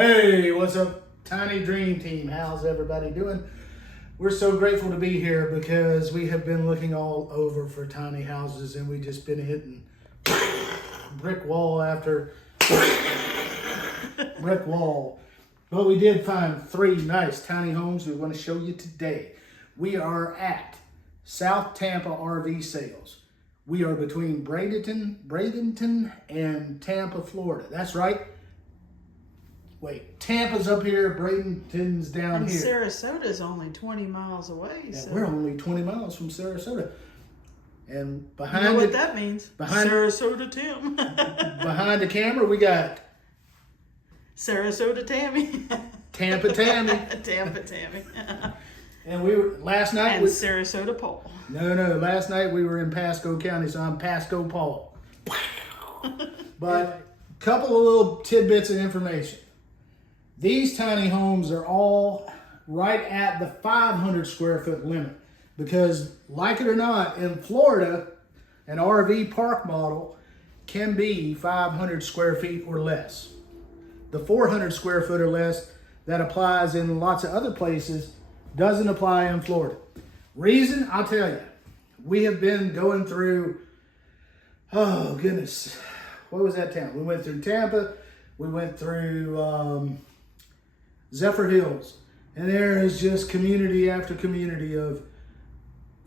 Hey, what's up, Tiny Dream Team? How's everybody doing? We're so grateful to be here because we have been looking all over for tiny houses and we've just been hitting brick wall after brick wall. But we did find 3 nice tiny homes we want to show you today. We are at South Tampa RV Sales. We are between Bradenton and Tampa, Florida. That's right. Wait, Tampa's up here, Bradenton's down and here. Sarasota's only 20 miles away. Yeah, so. we're only 20 miles from Sarasota. And behind you know what that means? behind Sarasota Tim. behind the camera, we got Sarasota Tammy. Tampa Tammy. Tampa Tammy. And we were last night. And Sarasota Paul. No. Last night we were in Pasco County, so I'm Pasco Paul. But a couple of little tidbits of information. These tiny homes are all right at the 500 square foot limit because, like it or not, in Florida, an RV park model can be 500 square feet or less. The 400 square foot or less that applies in lots of other places doesn't apply in Florida. Reason, I'll tell you. We have been going through, oh goodness, what was that town? We went through Tampa, we went through Zephyr Hills, and there is just community after community of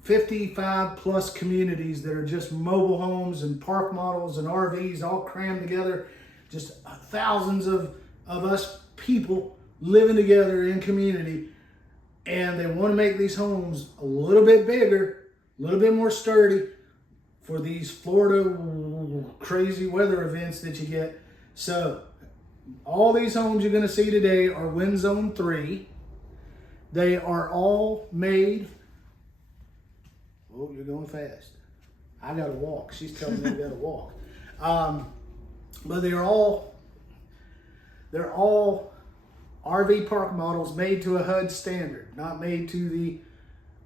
55 plus communities that are just mobile homes and park models and RVs all crammed together. Just thousands of us people living together in community, and they want to make these homes a little bit bigger, a little bit more sturdy for these Florida crazy weather events that you get. So all these homes you're going to see today are Wind Zone 3. They are all made. Oh, you're going fast. I got to walk. She's telling me I got to walk. But they're all RV park models made to a HUD standard, not made to the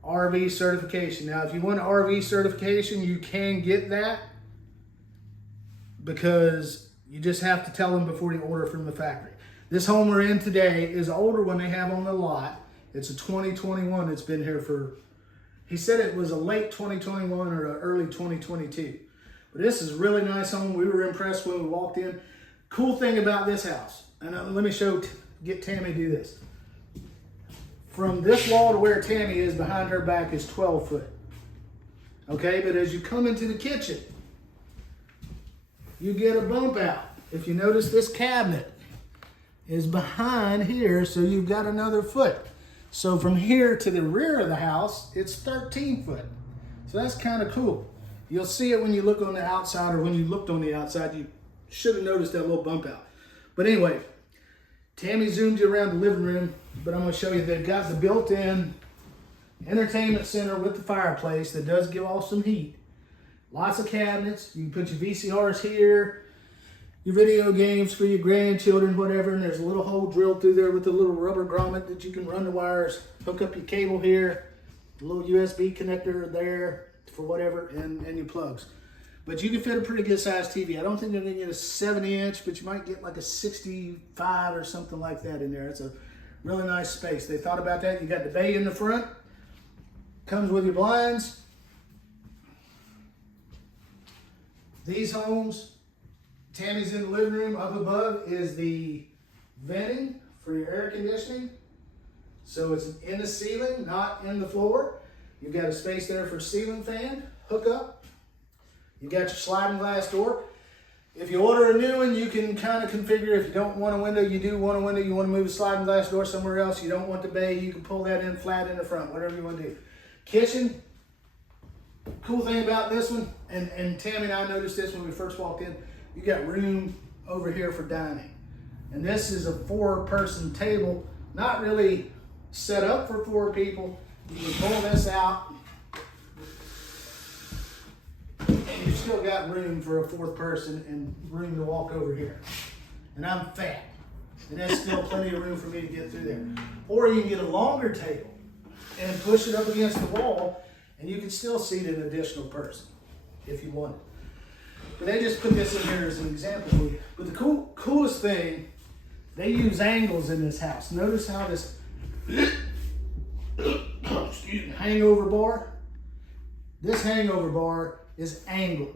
RV certification. Now, if you want an RV certification, you can get that because you just have to tell them before you order from the factory. This home we're in today is an older one they have on the lot. It's a 2021. It's been here for, he said it was a late 2021 or an early 2022. But this is a really nice home. We were impressed when we walked in. Cool thing about this house, and let me get Tammy to do this. From this wall to where Tammy is, behind her back is 12 foot. Okay, but as you come into the kitchen, you get a bump out. If you notice, this cabinet is behind here, so you've got another foot. So from here to the rear of the house, it's 13 foot. So that's kind of cool. You'll see it when you look on the outside, or when you looked on the outside, you should have noticed that little bump out. But anyway, Tammy zoomed you around the living room, but I'm going to show you they've got the built-in entertainment center with the fireplace that does give off some heat. Lots of cabinets. You can put your VCRs here, your video games for your grandchildren, whatever. And there's a little hole drilled through there with a little rubber grommet that you can run the wires, hook up your cable here, a little USB connector there for whatever, and your plugs. But you can fit a pretty good sized TV. I don't think they're going to get a 70-inch, but you might get like a 65 or something like that in there. It's a really nice space. They thought about that. You got the bay in the front. Comes with your blinds. These homes, Tammy's in the living room. Up above is the venting for your air conditioning. So it's in the ceiling, not in the floor. You've got a space there for ceiling fan, hook up. You got your sliding glass door. If you order a new one, you can kind of configure. If you don't want a window, you do want a window. You want to move a sliding glass door somewhere else. You don't want the bay, you can pull that in flat in the front, whatever you want to do. Kitchen. Cool thing about this one, and Tammy and I noticed this when we first walked in, you got room over here for dining. And this is a 4-person table, not really set up for 4 people. You can pull this out, and you've still got room for a 4th person and room to walk over here. And I'm fat, and there's still plenty of room for me to get through there. Or you can get a longer table and push it up against the wall, and you can still seat an additional person if you want it. But they just put this in here as an example. But the coolest thing They use angles in this house. Notice how this excuse me, hangover bar, this hangover bar is angled.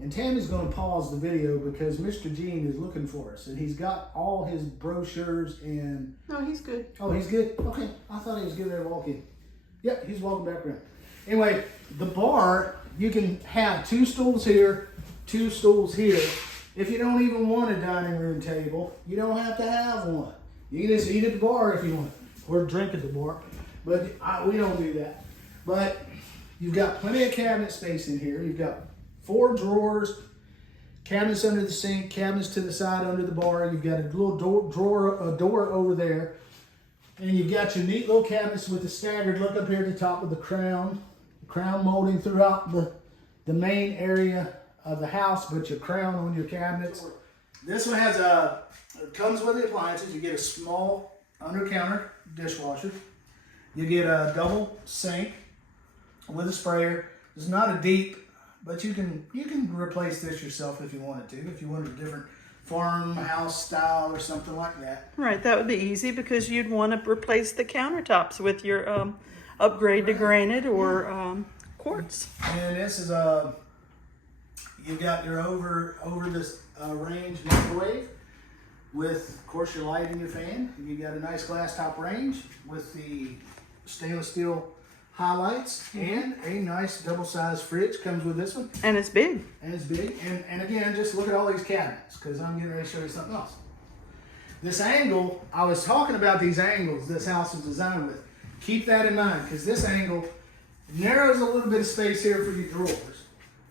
And Tammy's going to pause the video because Mr. Gene is looking for us. And he's got all his brochures and... No, he's good. Oh, he's good? Okay. I thought he was getting ready to walk in. Yep, he's walking back around. Anyway, the bar, you can have 2 stools here, 2 stools here. If you don't even want a dining room table, you don't have to have one. You can just eat at the bar if you want, or drink at the bar. But we don't do that. But you've got plenty of cabinet space in here. You've got 4 drawers, cabinets under the sink, cabinets to the side under the bar. You've got a little door over there. And you've got your neat little cabinets with the staggered look up here at the top of the crown molding throughout the main area of the house, but your crown on your cabinets. This one has comes with the appliances. You get a small under counter dishwasher. You get a double sink with a sprayer. It's not a deep, but you can replace this yourself if you wanted to. If you wanted a different farmhouse style or something like that. Right, that would be easy because you'd want to replace the countertops with your upgrade to granite or quartz. And this is you got your over this range microwave with, of course, your light and your fan. You got a nice glass top range with the stainless steel highlights and a nice double-sized fridge comes with this one. And it's big. And it's big. And again, just look at all these cabinets because I'm getting ready to show you something else. This angle, I was talking about these angles this house is designed with. Keep that in mind because this angle narrows a little bit of space here for your drawers.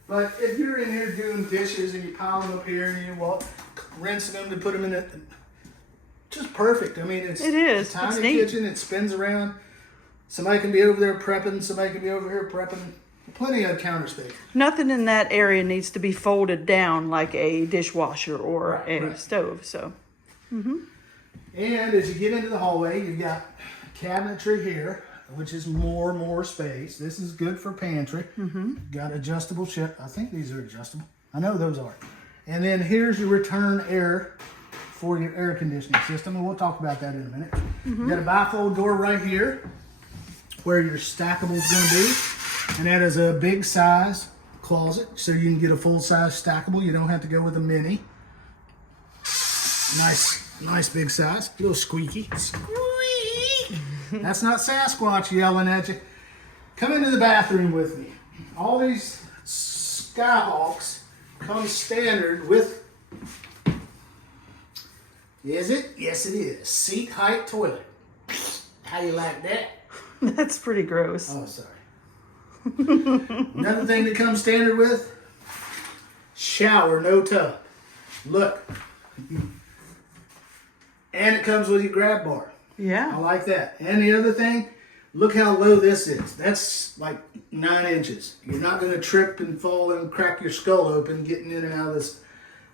But if you're in here doing dishes and you pile them up here and you rinsing them to put them in it, just perfect. I mean, it is. It's a tiny kitchen. It spins around. Somebody can be over there prepping. Somebody can be over here prepping. Plenty of counter space. Nothing in that area needs to be folded down like a dishwasher or a stove. So, And as you get into the hallway, you've got cabinetry here, which is more space. This is good for pantry. Got adjustable shit. I think these are adjustable. I know those are. And then here's your return air for your air conditioning system, and we'll talk about that in a minute. You got a bifold door right here where your stackable is going to be, and that is a big size closet, so you can get a full size stackable. You don't have to go with a mini. Nice big size. A little squeaky. Squeak! That's not Sasquatch yelling at you. Come into the bathroom with me. All these Skyhawks come standard with, is it? Yes, it is. Seat height toilet. How you like that? that's pretty gross. Oh, sorry. Another thing that comes standard with, shower, no tub. Look. And it comes with your grab bar. Yeah. I like that. And the other thing, look how low this is. That's like 9 inches. You're not going to trip and fall and crack your skull open getting in and out of this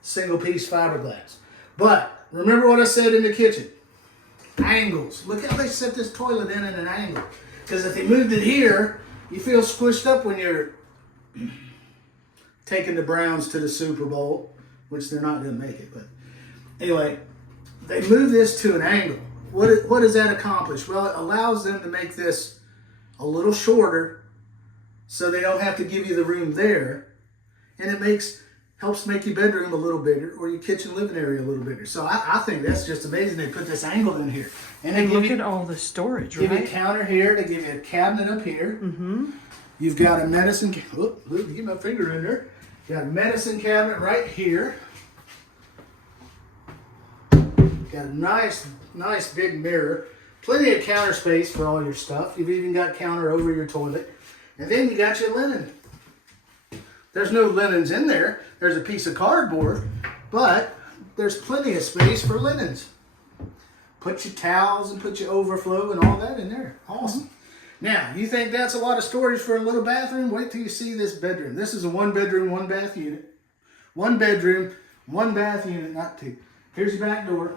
single piece fiberglass. But remember what I said in the kitchen. Angles. Look how they set this toilet in at an angle. Because if they moved it here, you feel squished up when you're taking the Browns to the Super Bowl, which they're not going to make it. But anyway, they move this to an angle. What does that accomplish? Well, it allows them to make this a little shorter so they don't have to give you the room there. And it helps make your bedroom a little bigger or your kitchen living area a little bigger. So I think that's just amazing. They put this angle in here. And they look at all the storage, give right? you a counter here. They give you a cabinet up here. You've got a medicine, get my finger in there. You got a medicine cabinet right here. Got a nice big mirror. Plenty of counter space for all your stuff. You've even got counter over your toilet. And then you got your linen. There's no linens in there. There's a piece of cardboard, but there's plenty of space for linens. Put your towels and put your overflow and all that in there. Awesome. Now, you think that's a lot of storage for a little bathroom? Wait till you see this bedroom. This is a 1 bedroom, 1 bath unit. 1 bedroom, 1 bath unit, not 2. Here's your back door.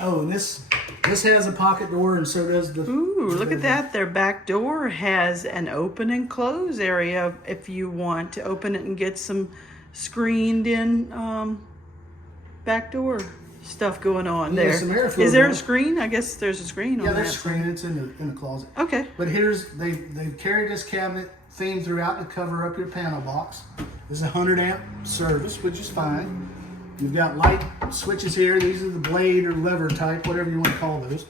Oh, and this has a pocket door, and so does the... Ooh, look at that. Their back door has an open and close area if you want to open it and get some screened in back door. stuff going on Yeah, there. some airflow Is there a going. screen? I guess there's a screen on Yeah, that. there's screen. It's in the closet. Okay. But they've carried this cabinet theme throughout to cover up your panel box. This is a 100 amp service, which is fine. You've got light switches here. These are the blade or lever type, whatever you want to call those.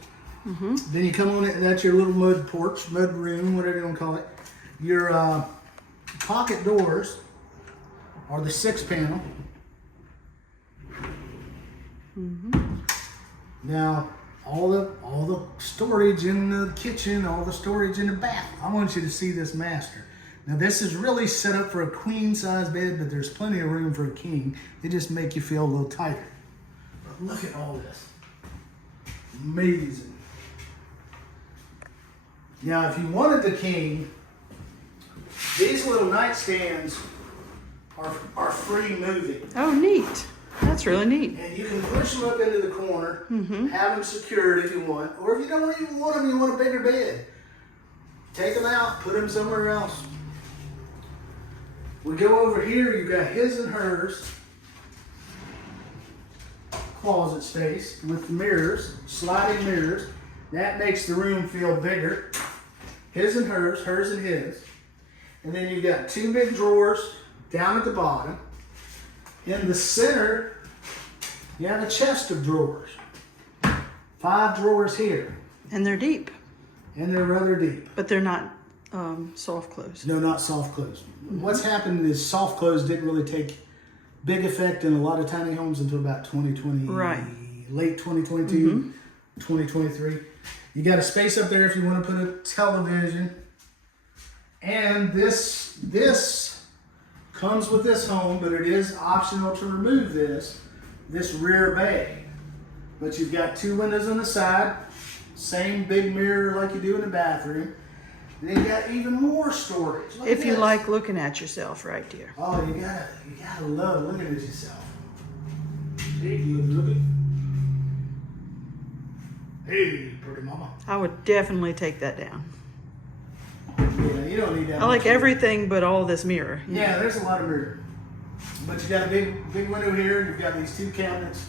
Then you come on it, that's your little mud porch, mud room, whatever you want to call it. Your pocket doors are the 6-panel. Now, all the storage in the kitchen, all the storage in the bath. I want you to see this master. Now, this is really set up for a queen size bed, but there's plenty of room for a king. They just make you feel a little tighter. But look at all this. Amazing. Now, if you wanted the king, these little nightstands are free moving. Oh, neat. That's really neat. And you can push them up into the corner, have them secured if you want, or if you don't even want them, you want a bigger bed. Take them out, put them somewhere else. We go over here, you've got his and hers closet space with mirrors, sliding mirrors. That makes the room feel bigger. His and hers and his. And then you've got 2 big drawers down at the bottom. In the center, you have a chest of drawers. 5 drawers here. And they're deep, And they're rather deep. but they're not soft close. No, not soft close. What's happened is soft close didn't really take big effect in a lot of tiny homes until about 2020. Right. Late 2022, 2023. You got a space up there if you want to put a television. And this comes with this home, but it is optional to remove this rear bay. But you've got 2 windows on the side, same big mirror like you do in the bathroom. And then you got even more storage. Look If at you this. like looking at yourself right there. Oh, you gotta love looking at yourself. Hey, you looking? Hey, pretty mama. I would definitely take that down. Yeah, you don't need that. I like much. everything but all this mirror. Yeah, there's a lot of mirror. But you got a big window here. You've got these 2 cabinets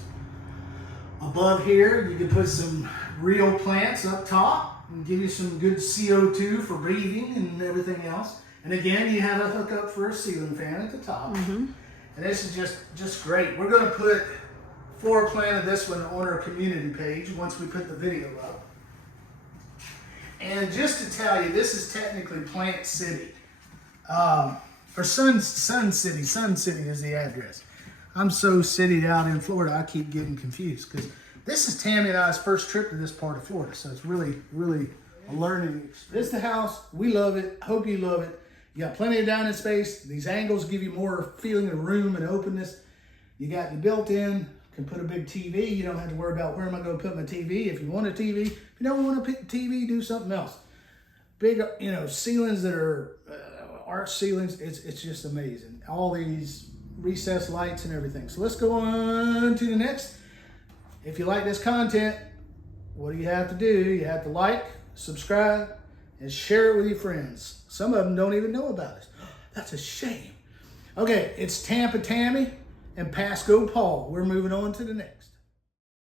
above here. You can put some real plants up top and give you some good CO2 for breathing and everything else. And again, you have a hookup for a ceiling fan at the top. And this is just great. We're going to put floor plan of this one on our community page once we put the video up. And just to tell you, this is technically Plant City. Or Sun City. Sun City is the address. I'm so cityed out in Florida, I keep getting confused because this is Tammy and I's first trip to this part of Florida. So it's really, really a learning experience. This is the house. We love it. Hope you love it. You got plenty of dining space. These angles give you more feeling of room and openness. You got the built-in, can put a big TV. You don't have to worry about where am I going to put my TV. If you want a TV, if you don't want a TV, do something else. Big, ceilings that are arch ceilings. It's just amazing. All these recessed lights and everything. So let's go on to the next. If you like this content, what do you have to do? You have to like, subscribe, and share it with your friends. Some of them don't even know about us. That's a shame. Okay, it's Tampa Tammy and Pasco Paul. We're moving on to the next.